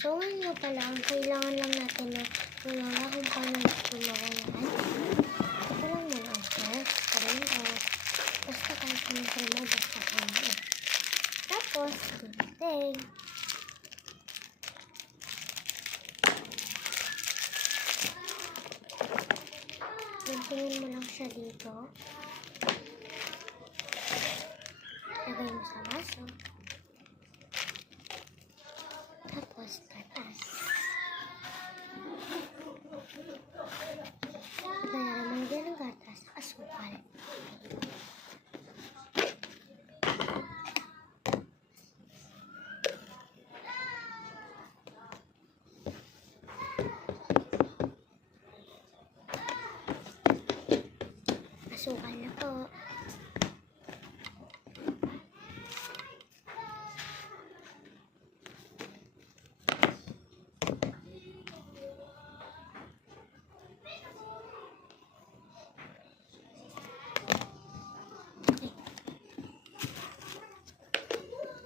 So, ngayon nga pala, ang kailangan lang natin na malaman kung paano gumawa yan. Ito lang muna ang sauce. Basta kahit anong krema, basta kayo. Tapos, tubig. Gantingin mo lang siya dito. Lagay mo sa baso. Tapos, tatas. Kaya naman din ang gatas, asukal. Asukal na po.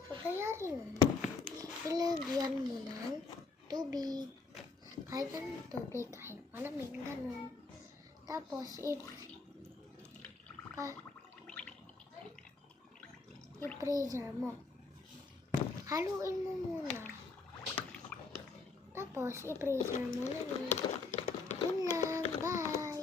Pagkayari mo, ilagyan mo ng tubig. Kahit anong tubig, kahit malamig, ganun. Tapos, i-freezer mo. Haluin mo muna. Tapos, i-freezer mo na. Yun lang. Bye!